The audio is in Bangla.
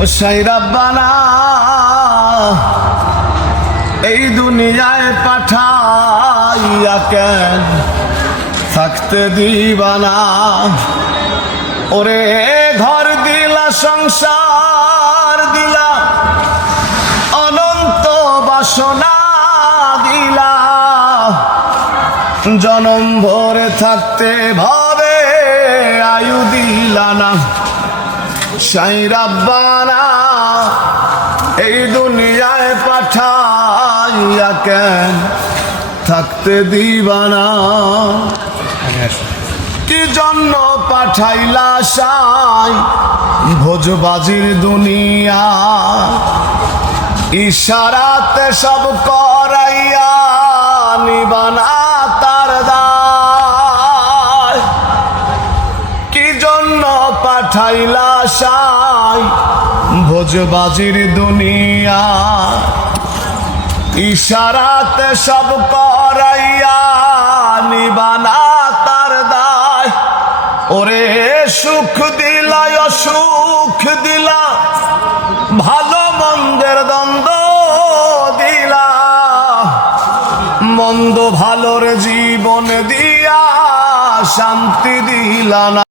ও সাই রাব্বানা এই দুনিয়ায় পাঠাইয়া কেন থাকতে দিবানা। ওরে ঘর দিলা, সংসার দিলা, অনন্ত বাসনা দিলা, জনম ভরে থাকতে ভাবে আয়ু দিলা না। সাই রাব্বানা এই দুনিয়ায় পাঠাইয়া কেন থাকতে দিবানা। কি জন্য পাঠাইলা সাই ভোজবাজির দুনিয়া, ইশারাতে সব করাইয়া নিবানা তার দায়। কি জন্য পাঠাইলা সাই ভোজবাজির দুনিয়া, ইশারাতে সব করাইয়া নিবানা তার দায়। ওরে সুখ দিলা, অসুখ দিলা, ভালো মন্দের দ্বন্দ্ব দিলা, মন্দ ভালোর জীবন দিয়া শান্তি দিলা না।